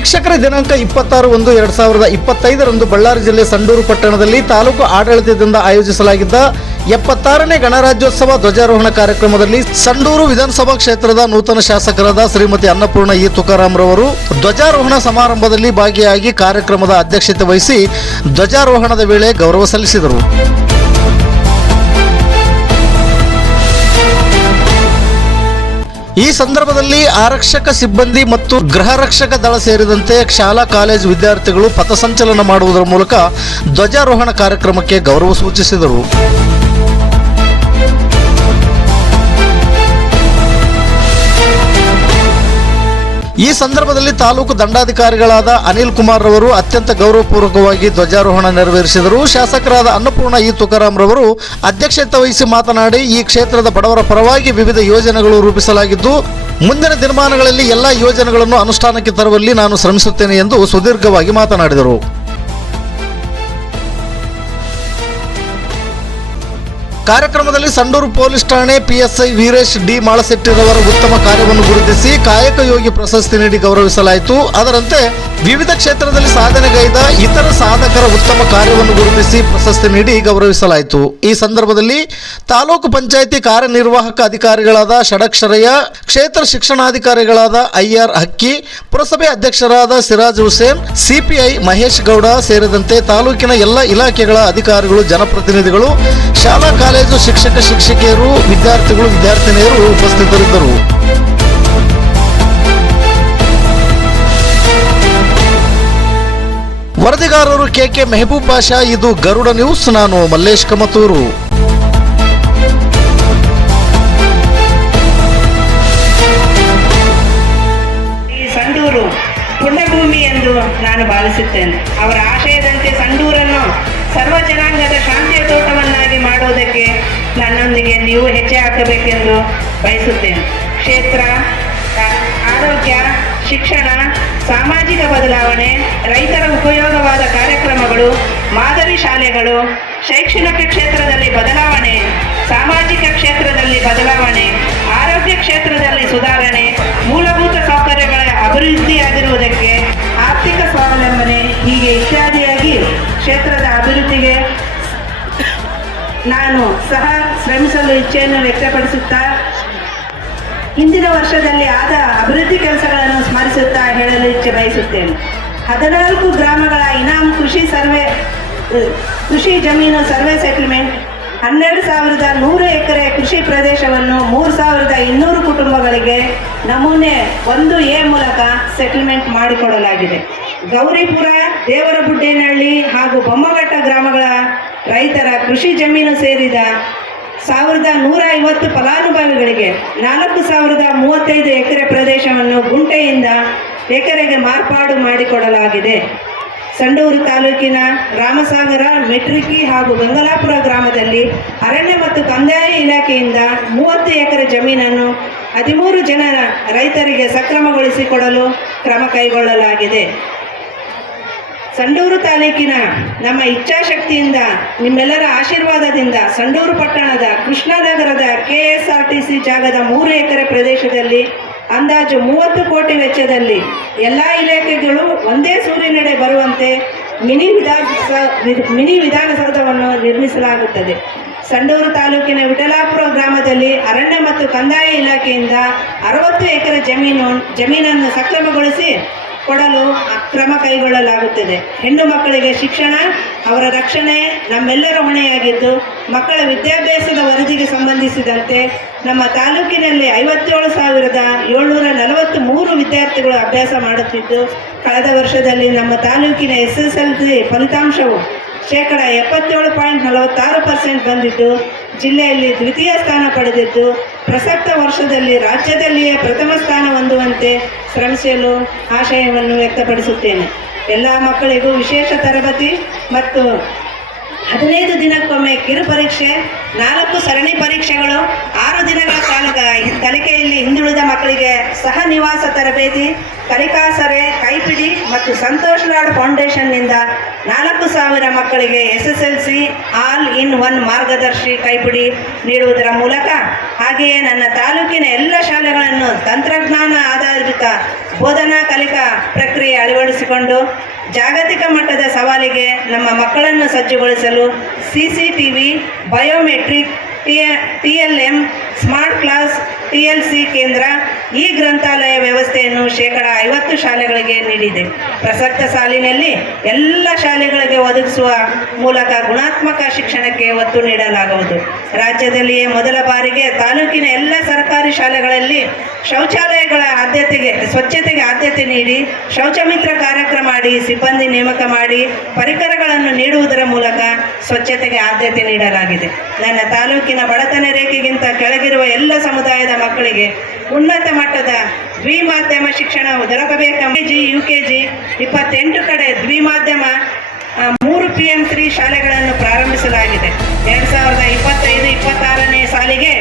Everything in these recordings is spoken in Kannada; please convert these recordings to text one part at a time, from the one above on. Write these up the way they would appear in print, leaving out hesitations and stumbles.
ವೀಕ್ಷಕರ ದಿನಾಂಕ 26/1/2025 ಬಳ್ಳಾರಿ ಜಿಲ್ಲೆ ಸಂಡೂರು ಪಟ್ಟಣದಲ್ಲಿ ತಾಲೂಕು ಆಡಳಿತದಿಂದ ಆಯೋಜಿಸಲಾಗಿದ್ದ 76ನೇ ಗಣರಾಜ್ಯೋತ್ಸವ ಧ್ವಜಾರೋಹಣ ಕಾರ್ಯಕ್ರಮದಲ್ಲಿ ಸಂಡೂರು ವಿಧಾನಸಭಾ ಕ್ಷೇತ್ರದ ನೂತನ ಶಾಸಕರಾದ ಶ್ರೀಮತಿ ಅನ್ನಪೂರ್ಣ ಇ ತುಕಾರಾಂ ರವರು ಧ್ವಜಾರೋಹಣ ಸಮಾರಂಭದಲ್ಲಿ ಭಾಗಿಯಾಗಿ ಕಾರ್ಯಕ್ರಮದ ಅಧ್ಯಕ್ಷತೆ ವಹಿಸಿ ಧ್ವಜಾರೋಹಣದ ವೇಳೆ ಗೌರವ ಸಲ್ಲಿಸಿದರು. ಈ ಸಂದರ್ಭದಲ್ಲಿ ಆರಕ್ಷಕ ಸಿಬ್ಬಂದಿ ಮತ್ತು ಗೃಹ ರಕ್ಷಕ ದಳ ಸೇರಿದಂತೆ ಶಾಲಾ ಕಾಲೇಜು ವಿದ್ಯಾರ್ಥಿಗಳು ಪಥಸಂಚಲನ ಮಾಡುವುದರ ಮೂಲಕ ಧ್ವಜಾರೋಹಣ ಕಾರ್ಯಕ್ರಮಕ್ಕೆ ಗೌರವ ಸೂಚಿಸಿದರು. ಈ ಸಂದರ್ಭದಲ್ಲಿ ತಾಲೂಕು ದಂಡಾಧಿಕಾರಿಗಳಾದ ಅನಿಲ್ ಕುಮಾರ್ ರವರು ಅತ್ಯಂತ ಗೌರವಪೂರ್ವಕವಾಗಿ ಧ್ವಜಾರೋಹಣ ನೆರವೇರಿಸಿದರು. ಶಾಸಕರಾದ ಅನ್ನಪೂರ್ಣ ಇ ತುಕಾರಾಂ ರವರು ಅಧ್ಯಕ್ಷತೆ ವಹಿಸಿ ಮಾತನಾಡಿ, ಈ ಕ್ಷೇತ್ರದ ಬಡವರ ಪರವಾಗಿ ವಿವಿಧ ಯೋಜನೆಗಳು ರೂಪಿಸಲಾಗಿದ್ದು ಮುಂದಿನ ದಿನಮಾನಗಳಲ್ಲಿ ಎಲ್ಲ ಯೋಜನೆಗಳನ್ನು ಅನುಷ್ಠಾನಕ್ಕೆ ತರುವಲ್ಲಿ ನಾನು ಶ್ರಮಿಸುತ್ತೇನೆ ಎಂದು ಸುದೀರ್ಘವಾಗಿ ಮಾತನಾಡಿದರು. ಕಾರ್ಯಕ್ರಮದಲ್ಲಿ ಸಂಡೂರು ಪೊಲೀಸ್ ಠಾಣೆ ಪಿಎಸ್ಐ ವೀರೇಶ್ ಡಿ ಮಾಳಶೆಟ್ಟಿರವರ ಉತ್ತಮ ಕಾರ್ಯವನ್ನು ಗುರುತಿಸಿ ಕಾಯಕ ಯೋಗಿ ಪ್ರಶಸ್ತಿ ನೀಡಿ ಗೌರವಿಸಲಾಯಿತು. ಅದರಂತೆ ವಿವಿಧ ಕ್ಷೇತ್ರದಲ್ಲಿ ಸಾಧನೆಗೈದ ಇತರ ಸಾಧಕರ ಉತ್ತಮ ಕಾರ್ಯವನ್ನು ಗುರುತಿಸಿ ಪ್ರಶಸ್ತಿ ನೀಡಿ ಗೌರವಿಸಲಾಯಿತು. ಈ ಸಂದರ್ಭದಲ್ಲಿ ತಾಲೂಕು ಪಂಚಾಯಿತಿ ಕಾರ್ಯನಿರ್ವಾಹಕ ಅಧಿಕಾರಿಗಳಾದ ಷಡಕ್ಷರಯ್ಯ, ಕ್ಷೇತ್ರ ಶಿಕ್ಷಣಾಧಿಕಾರಿಗಳಾದ ಐಆರ್ ಹಕ್ಕಿ, ಪುರಸಭೆ ಅಧ್ಯಕ್ಷರಾದ ಸಿರಾಜ್ ಹುಸೇನ್, ಸಿಪಿಐ ಮಹೇಶ್ ಗೌಡ ಸೇರಿದಂತೆ ತಾಲೂಕಿನ ಎಲ್ಲ ಇಲಾಖೆಗಳ ಅಧಿಕಾರಿಗಳು, ಜನಪ್ರತಿನಿಧಿಗಳು, ಶಾಲಾ ಕಾಲೇಜು ಶಿಕ್ಷಕ ಶಿಕ್ಷಕಿಯರು, ವಿದ್ಯಾರ್ಥಿಗಳು, ವಿದ್ಯಾರ್ಥಿನಿಯರು ಉಪಸ್ಥಿತರಿದ್ದರು. ವರದಿಗಾರರು ಕೆಕೆ ಮೆಹಬೂಬ್ ಬಾಷಾ. ಇದು ಗರುಡ ನ್ಯೂಸ್. ನಾನು ಮಲ್ಲೇಶ್ ಕಮತೂರು. ಈ ಸಂಡೂರು ಪುಣ್ಯಭೂಮಿ ಎಂದು ನಾನು ಭಾವಿಸುತ್ತೇನೆ. ಅವರ ಆಶಯದಂತೆ ಸಂಡೂರನ್ನು ಸರ್ವ ಜನಾಂಗದ ಶಾಂತಿಯ ತೋಟವನ್ನಾಗಿ ಮಾಡುವುದಕ್ಕೆ ನನ್ನೊಂದಿಗೆ ನೀವು ಹೆಜ್ಜೆ ಹಾಕಬೇಕೆಂದು ಬಯಸುತ್ತೇನೆ. ಕ್ಷೇತ್ರ, ಆರೋಗ್ಯ, ಶಿಕ್ಷಣ, ಸಾಮಾಜಿಕ ಬದಲಾವಣೆ, ರೈತರ ಉಪಯೋಗವಾದ ಕಾರ್ಯಕ್ರಮಗಳು, ಮಾದರಿ ಶಾಲೆಗಳು, ಶೈಕ್ಷಣಿಕ ಕ್ಷೇತ್ರದಲ್ಲಿ ಬದಲಾವಣೆ, ಸಾಮಾಜಿಕ ಕ್ಷೇತ್ರದಲ್ಲಿ ಬದಲಾವಣೆ, ಆರೋಗ್ಯ ಕ್ಷೇತ್ರದಲ್ಲಿ ಸುಧಾರಣೆ, ಮೂಲಭೂತ ಸೌಕರ್ಯಗಳ ಅಭಿವೃದ್ಧಿಯಾಗಿರುವುದಕ್ಕೆ ಆರ್ಥಿಕ ಸ್ವಾವಲಂಬನೆ, ಹೀಗೆ ಇತ್ಯಾದಿಯಾಗಿ ಕ್ಷೇತ್ರದ ಅಭಿವೃದ್ಧಿಗೆ ನಾನು ಸಹ ಶ್ರಮಿಸಲು ಇಚ್ಛೆಯನ್ನು ವ್ಯಕ್ತಪಡಿಸುತ್ತಾ ಹಿಂದಿನ ವರ್ಷದಲ್ಲಿ ಆದ ಅಭಿವೃದ್ಧಿ ಕೆಲಸಗಳನ್ನು ಸ್ಮರಿಸುತ್ತಾ ಹೇಳಲು ಇಚ್ಛೆ ಬಯಸುತ್ತೇನೆ. 14 ಗ್ರಾಮಗಳ ಇನಾಮ್ ಕೃಷಿ ಜಮೀನು ಸರ್ವೆ ಸೆಟಲ್ಮೆಂಟ್, 12,100 ಎಕರೆ ಕೃಷಿ ಪ್ರದೇಶವನ್ನು 3,200 ಕುಟುಂಬಗಳಿಗೆ ನಮೂನೆ 1A ಮೂಲಕ ಸೆಟಲ್ಮೆಂಟ್ ಮಾಡಿಕೊಡಲಾಗಿದೆ. ಗೌರಿಪುರ, ದೇವರಬುಡ್ಡೇನಹಳ್ಳಿ ಹಾಗೂ ಬೊಮ್ಮಘಟ್ಟ ಗ್ರಾಮಗಳ ರೈತರ ಕೃಷಿ ಜಮೀನು ಸೇರಿದ 1,150 ಫಲಾನುಭವಿಗಳಿಗೆ 4,035 ಎಕರೆ ಪ್ರದೇಶವನ್ನು ಗುಂಟೆಯಿಂದ ಎಕರೆಗೆ ಮಾರ್ಪಾಡು ಮಾಡಿಕೊಡಲಾಗಿದೆ. ಸಂಡೂರು ತಾಲೂಕಿನ ರಾಮಸಾಗರ, ಮೆಟ್ರಿಕಿ ಹಾಗೂ ಗಂಗಲಾಪುರ ಗ್ರಾಮದಲ್ಲಿ ಅರಣ್ಯ ಮತ್ತು ಕಂದಾಯ ಇಲಾಖೆಯಿಂದ 30 ಎಕರೆ ಜಮೀನನ್ನು 13 ಜನ ರೈತರಿಗೆ ಸಕ್ರಮಗೊಳಿಸಿಕೊಡಲು ಕ್ರಮ ಕೈಗೊಳ್ಳಲಾಗಿದೆ. ಸಂಡೂರು ತಾಲೂಕಿನ ನಮ್ಮ ಇಚ್ಛಾಶಕ್ತಿಯಿಂದ, ನಿಮ್ಮೆಲ್ಲರ ಆಶೀರ್ವಾದದಿಂದ ಸಂಡೂರು ಪಟ್ಟಣದ ಕೃಷ್ಣನಗರದ KSRTC ಜಾಗದ 3 ಎಕರೆ ಪ್ರದೇಶದಲ್ಲಿ ಅಂದಾಜು 30 ಕೋಟಿ ವೆಚ್ಚದಲ್ಲಿ ಎಲ್ಲ ಇಲಾಖೆಗಳು ಒಂದೇ ಸೂರಿನಡೆ ಬರುವಂತೆ ಮಿನಿ ವಿಧಾನಸೌಧವನ್ನು ನಿರ್ಮಿಸಲಾಗುತ್ತದೆ. ಸಂಡೂರು ತಾಲೂಕಿನ ವಿಠಲಾಪುರ ಗ್ರಾಮದಲ್ಲಿ ಅರಣ್ಯ ಮತ್ತು ಕಂದಾಯ ಇಲಾಖೆಯಿಂದ 60 ಎಕರೆ ಜಮೀನನ್ನು ಸಕ್ರಮಗೊಳಿಸಿ ಕೊಡಲು ಕ್ರಮ ಕೈಗೊಳ್ಳಲಾಗುತ್ತದೆ. ಹೆಣ್ಣು ಮಕ್ಕಳಿಗೆ ಶಿಕ್ಷಣ, ಅವರ ರಕ್ಷಣೆ ನಮ್ಮೆಲ್ಲರ ಹೊಣೆಯಾಗಿದ್ದು, ಮಕ್ಕಳ ವಿದ್ಯಾಭ್ಯಾಸದ ವರದಿಗೆ ಸಂಬಂಧಿಸಿದಂತೆ ನಮ್ಮ ತಾಲೂಕಿನಲ್ಲಿ 57,743 ವಿದ್ಯಾರ್ಥಿಗಳು ಅಭ್ಯಾಸ ಮಾಡುತ್ತಿದ್ದು, ಕಳೆದ ವರ್ಷದಲ್ಲಿ ನಮ್ಮ ತಾಲೂಕಿನ SSLC ಫಲಿತಾಂಶವು 77.46% ಬಂದಿದ್ದು, ಜಿಲ್ಲೆಯಲ್ಲಿ ದ್ವಿತೀಯ ಸ್ಥಾನ ಪಡೆದಿದ್ದು, ಪ್ರಸಕ್ತ ವರ್ಷದಲ್ಲಿ ರಾಜ್ಯದಲ್ಲಿಯೇ ಪ್ರಥಮ ಸ್ಥಾನ ಹೊಂದುವಂತೆ ಶ್ರಮಿಸಲು ಆಶಯವನ್ನು ವ್ಯಕ್ತಪಡಿಸುತ್ತೇನೆ. ಎಲ್ಲ ಮಕ್ಕಳಿಗೂ ವಿಶೇಷ ತರಬೇತಿ ಮತ್ತು 15 ದಿನಕ್ಕೊಮ್ಮೆ ಕಿರು ಪರೀಕ್ಷೆ, 4 ಸರಣಿ ಪರೀಕ್ಷೆಗಳು, 6 ದಿನಗಳ ಕಾಲ ಕಲಿಕೆಯಲ್ಲಿ ಹಿಂದುಳಿದ ಮಕ್ಕಳಿಗೆ ಸಹ ನಿವಾಸ ತರಬೇತಿ, ಕಲಿಕಾಸರೆ, ಕೈಪಿಡಿ ಮತ್ತು ಸಂತೋಷ್ ಲಾಡ್ ಫೌಂಡೇಶನ್ನಿಂದ 4,000 ಮಕ್ಕಳಿಗೆ SSLC ಆಲ್ ಇನ್ ಒನ್ ಮಾರ್ಗದರ್ಶಿ ಕೈಪಿಡಿ ನೀಡುವುದರ ಮೂಲಕ, ಹಾಗೆಯೇ ನನ್ನ ತಾಲೂಕಿನ ಎಲ್ಲ ಶಾಲೆಗಳನ್ನು ತಂತ್ರಜ್ಞಾನ ಆಧಾರಿತ ಬೋಧನಾ ಕಲಿಕಾ ಪ್ರಕ್ರಿಯೆ ಅಳವಡಿಸಿಕೊಂಡು ಜಾಗತಿಕ ಮಟ್ಟದ ಸವಾಲಿಗೆ ನಮ್ಮ ಮಕ್ಕಳನ್ನು ಸಜ್ಜುಗೊಳಿಸಲು CCTV, biometric, TLM, smart class, TLC ಕೇಂದ್ರ, ಈ ಗ್ರಂಥಾಲಯ ವ್ಯವಸ್ಥೆಯನ್ನು 50% ಶಾಲೆಗಳಿಗೆ ನೀಡಿದೆ. ಪ್ರಸಕ್ತ ಸಾಲಿನಲ್ಲಿ ಎಲ್ಲ ಶಾಲೆಗಳಿಗೆ ಒದಗಿಸುವ ಮೂಲಕ ಗುಣಾತ್ಮಕ ಶಿಕ್ಷಣಕ್ಕೆ ಒತ್ತು ನೀಡಲಾಗುವುದು. ರಾಜ್ಯದಲ್ಲಿಯೇ ಮೊದಲ ಬಾರಿಗೆ ತಾಲೂಕಿನ ಎಲ್ಲ ಸರ್ಕಾರಿ ಶಾಲೆಗಳಲ್ಲಿ ಶೌಚಾಲಯಗಳ ಸ್ವಚ್ಛತೆಗೆ ಆದ್ಯತೆ ನೀಡಿ ಶೌಚ ಮಿತ್ರ ಕಾರ್ಯಕ್ರಮ ಮಾಡಿ ಸಿಬ್ಬಂದಿ ನೇಮಕ ಮಾಡಿ ಪರಿಕರಗಳನ್ನು ನೀಡುವುದರ ಮೂಲಕ ಸ್ವಚ್ಛತೆಗೆ ಆದ್ಯತೆ ನೀಡಲಾಗಿದೆ. ನನ್ನ ತಾಲೂಕಿನ ಬಡತನ ರೇಖೆಗಿಂತ ಕೆಳಗಿರುವ ಎಲ್ಲ ಸಮುದಾಯದ ಮಕ್ಕಳಿಗೆ ಉನ್ನತ ಮಟ್ಟದ ದ್ವಿಮಾಧ್ಯಮ ಶಿಕ್ಷಣ ದೊರಕಬೇಕು. KG, UKG 28 ಕಡೆ ದ್ವಿಮಾಧ್ಯಮ 3 PM3 ಶಾಲೆಗಳನ್ನು ಪ್ರಾರಂಭಿಸಲಾಗಿದೆ. 2025-26ನೇ ಸಾಲಿಗೆ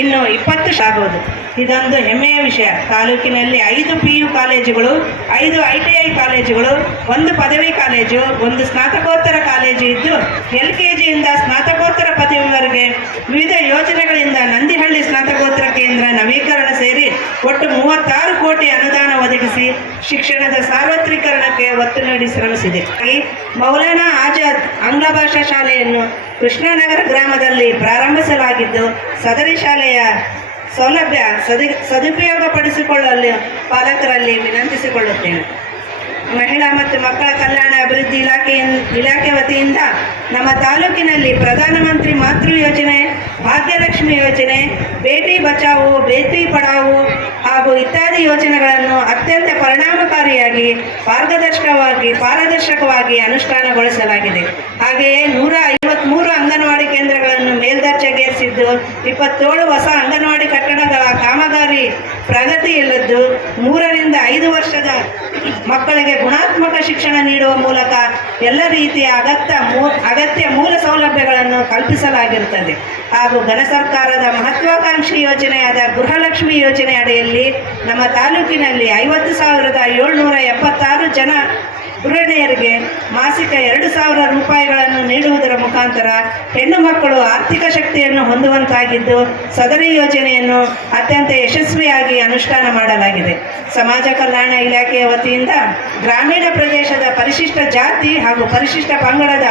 ಇನ್ನು 20 ಆಗುವುದು. ಇದೊಂದು ಹೆಮ್ಮೆಯ ವಿಷಯ. ತಾಲೂಕಿನಲ್ಲಿ 5 PU ಕಾಲೇಜುಗಳು, 5 ITI ಕಾಲೇಜುಗಳು, 1 ಪದವಿ ಕಾಲೇಜು, 1 ಸ್ನಾತಕೋತ್ತರ ಕಾಲೇಜು ಇದ್ದು LKGಯಿಂದ ಸ್ನಾತಕೋತ್ತರ ಪದವಿವರೆಗೆ ವಿವಿಧ ಯೋಜನೆಗಳಿಂದ ನಂದಿಹಳ್ಳಿ ಸ್ನಾತಕೋತ್ತರ ಕೇಂದ್ರ ನವೀಕರಣ ಸೇರಿ ಒಟ್ಟು 36 ಕೋಟಿ ಅನುದಾನ ಒದಗಿಸಿ ಶಿಕ್ಷಣದ ಸಾರ್ವತ್ರೀಕರಣಕ್ಕೆ ಒತ್ತು ನೀಡಿ ಶ್ರಮಿಸಿದೆ. ಮೌಲಾನಾ ಆಜಾದ್ ಆಂಗ್ಲ ಭಾಷಾ ಶಾಲೆಯನ್ನು ಕೃಷ್ಣನಗರ ಗ್ರಾಮದಲ್ಲಿ ಪ್ರಾರಂಭಿಸಲಾಗಿದ್ದು ಸದರಿ ಶಾಲೆಯ ಸೌಲಭ್ಯ ಸದುಪಯೋಗಪಡಿಸಿಕೊಳ್ಳಲು ಪಾಲಕರಲ್ಲಿ ವಿನಂತಿಸಿಕೊಳ್ಳುತ್ತೇನೆ. ಮಹಿಳಾ ಮತ್ತು ಮಕ್ಕಳ ಕಲ್ಯಾಣ ಅಭಿವೃದ್ಧಿ ಇಲಾಖೆ ವತಿಯಿಂದ ನಮ್ಮ ತಾಲೂಕಿನಲ್ಲಿ ಪ್ರಧಾನಮಂತ್ರಿ ಮಾತೃ ಯೋಜನೆ, ಭಾಗ್ಯಲಕ್ಷ್ಮಿ ಯೋಜನೆ, ಬೇಟಿ ಬಚಾವೋ ಬೇಟಿ ಪಡಾವೋ ಹಾಗೂ ಇತ್ಯಾದಿ ಯೋಜನೆಗಳನ್ನು ಅತ್ಯಂತ ಪರಿಣಾಮಕಾರಿಯಾಗಿ ಪಾರದರ್ಶಕವಾಗಿ ಅನುಷ್ಠಾನಗೊಳಿಸಲಾಗಿದೆ. ಹಾಗೆಯೇ 153 ಅಂಗನವಾಡಿ ಕೇಂದ್ರಗಳನ್ನು ಮೇಲ್ದರ್ಜೆಗೇರಿಸಿದ್ದು 27 ಹೊಸ ಅಂಗನವಾಡಿ ಕಟ್ಟಡಗಳ ಕಾಮಗಾರಿ ಪ್ರಗತಿಯಲ್ಲಿದ್ದು 3 ರಿಂದ 5 ವರ್ಷದ ಮಕ್ಕಳಿಗೆ ಗುಣಾತ್ಮಕ ಶಿಕ್ಷಣ ನೀಡುವ ಮೂಲಕ ಎಲ್ಲ ರೀತಿಯ ಅಗತ್ಯ ಮೂಲ ಸೌಲಭ್ಯಗಳನ್ನು ಕಲ್ಪಿಸಲಾಗಿರುತ್ತದೆ. ಹಾಗೂ ಘನ ಸರ್ಕಾರದ ಮಹತ್ವಾಕಾಂಕ್ಷಿ ಯೋಜನೆಯಾದ ಗೃಹಲಕ್ಷ್ಮಿ ಯೋಜನೆ ಅಡಿಯಲ್ಲಿ ನಮ್ಮ ತಾಲೂಕಿನಲ್ಲಿ 50,776 ಜನ ಗೃಹಿಣಿಯರಿಗೆ ಮಾಸಿಕ 2,000 ರೂಪಾಯಿಗಳನ್ನು ನೀಡುವುದರ ಮುಖಾಂತರ ಹೆಣ್ಣು ಮಕ್ಕಳು ಆರ್ಥಿಕ ಶಕ್ತಿಯನ್ನು ಹೊಂದುವಂತಾಗಿದ್ದು ಸದರಿ ಯೋಜನೆಯನ್ನು ಅತ್ಯಂತ ಯಶಸ್ವಿಯಾಗಿ ಅನುಷ್ಠಾನ ಮಾಡಲಾಗಿದೆ. ಸಮಾಜ ಕಲ್ಯಾಣ ಇಲಾಖೆಯ ವತಿಯಿಂದ ಗ್ರಾಮೀಣ ಪ್ರದೇಶದ ಪರಿಶಿಷ್ಟ ಜಾತಿ ಹಾಗೂ ಪರಿಶಿಷ್ಟ ಪಂಗಡದ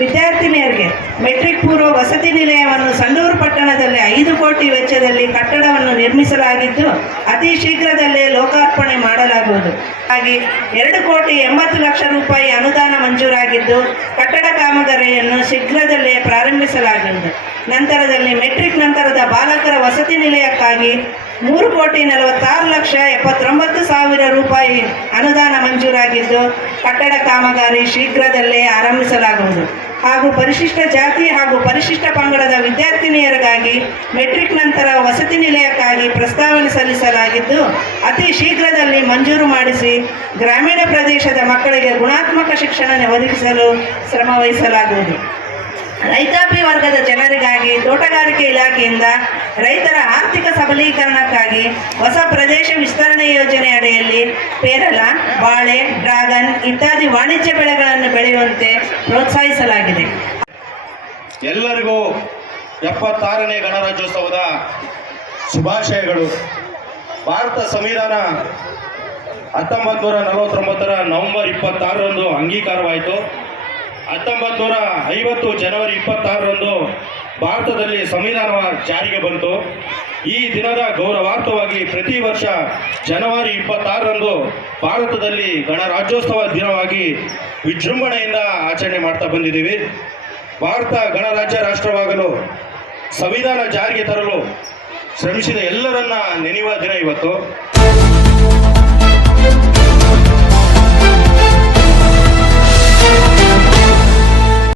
ವಿದ್ಯಾರ್ಥಿನಿಯರಿಗೆ ಮೆಟ್ರಿಕ್ ಪೂರ್ವ ವಸತಿ ನಿಲಯವನ್ನು ಸಂಡೂರು ಪಟ್ಟಣದಲ್ಲಿ 5 ಕೋಟಿ ವೆಚ್ಚದಲ್ಲಿ ಕಟ್ಟಡವನ್ನು ನಿರ್ಮಿಸಲಾಗಿದ್ದು ಅತಿ ಶೀಘ್ರದಲ್ಲೇ ಲೋಕಾರ್ಪಣೆ ಮಾಡಲಾಗುವುದು. ಹಾಗೆ 2,80,00,000 ರೂಪಾಯಿ ಅನುದಾನ ಮಂಜೂರಾಗಿದ್ದು ಕಟ್ಟಡ ಕಾಮಗಾರಿಯನ್ನು ಶೀಘ್ರದಲ್ಲೇ ಪ್ರಾರಂಭಿಸಲಾಗುವುದು. ನಂತರದಲ್ಲಿ ಮೆಟ್ರಿಕ್ ನಂತರದ ಬಾಲಕರ ವಸತಿ ನಿಲಯಕ್ಕಾಗಿ 3,46,79,000 ರೂಪಾಯಿ ಅನುದಾನ ಮಂಜೂರಾಗಿದ್ದು ಕಟ್ಟಡ ಕಾಮಗಾರಿ ಶೀಘ್ರದಲ್ಲೇ ಆರಂಭಿಸಲಾಗುವುದು. ಹಾಗೂ ಪರಿಶಿಷ್ಟ ಜಾತಿ ಹಾಗೂ ಪರಿಶಿಷ್ಟ ಪಂಗಡದ ವಿದ್ಯಾರ್ಥಿನಿಯರಿಗಾಗಿ ಮೆಟ್ರಿಕ್ ನಂತರ ವಸತಿ ನಿಲಯಕ್ಕಾಗಿ ಪ್ರಸ್ತಾವನೆ ಸಲ್ಲಿಸಲಾಗಿದ್ದು ಅತಿ ಶೀಘ್ರದಲ್ಲಿ ಮಂಜೂರು ಮಾಡಿಸಿ ಗ್ರಾಮೀಣ ಪ್ರದೇಶದ ಮಕ್ಕಳಿಗೆ ಗುಣಾತ್ಮಕ ಶಿಕ್ಷಣ ಒದಗಿಸಲು ಶ್ರಮ ವಹಿಸಲಾಗುವುದು. ರೈತಾಪಿ ವರ್ಗದ ಜನರಿಗಾಗಿ ತೋಟಗಾರಿಕೆ ಇಲಾಖೆಯಿಂದ ರೈತರ ಆರ್ಥಿಕ ಸಬಲೀಕರಣಕ್ಕಾಗಿ ಹೊಸ ಪ್ರದೇಶ ವಿಸ್ತರಣೆ ಯೋಜನೆ ಅಡಿಯಲ್ಲಿ ಪೇರಲ, ಬಾಳೆ, ಡ್ರಾಗನ್ ಇತ್ಯಾದಿ ವಾಣಿಜ್ಯ ಬೆಳೆಗಳನ್ನು ಬೆಳೆಯುವಂತೆ ಪ್ರೋತ್ಸಾಹಿಸಲಾಗಿದೆ. ಎಲ್ಲರಿಗೂ 76ನೇ ಗಣರಾಜ್ಯೋತ್ಸವದ ಶುಭಾಶಯಗಳು. ಭಾರತ ಸಂವಿಧಾನ 1949 ನವೆಂಬರ್ 26ರಂದು ಅಂಗೀಕಾರವಾಯಿತು. 1950 ಜನವರಿ 26ರಂದು ಭಾರತದಲ್ಲಿ ಸಂವಿಧಾನ ಜಾರಿಗೆ ಬಂತು. ಈ ದಿನದ ಗೌರವಾರ್ಥವಾಗಿ ಪ್ರತಿ ವರ್ಷ ಜನವರಿ 26ರಂದು ಭಾರತದಲ್ಲಿ ಗಣರಾಜ್ಯೋತ್ಸವ ದಿನವಾಗಿ ವಿಜೃಂಭಣೆಯಿಂದ ಆಚರಣೆ ಮಾಡ್ತಾ ಬಂದಿದ್ದೀವಿ. ಭಾರತ ಗಣರಾಜ್ಯ ರಾಷ್ಟ್ರವಾಗಲು ಸಂವಿಧಾನ ಜಾರಿಗೆ ತರಲು ಶ್ರಮಿಸಿದ ಎಲ್ಲರನ್ನ ನೆನೆಯುವ ದಿನ ಇವತ್ತು.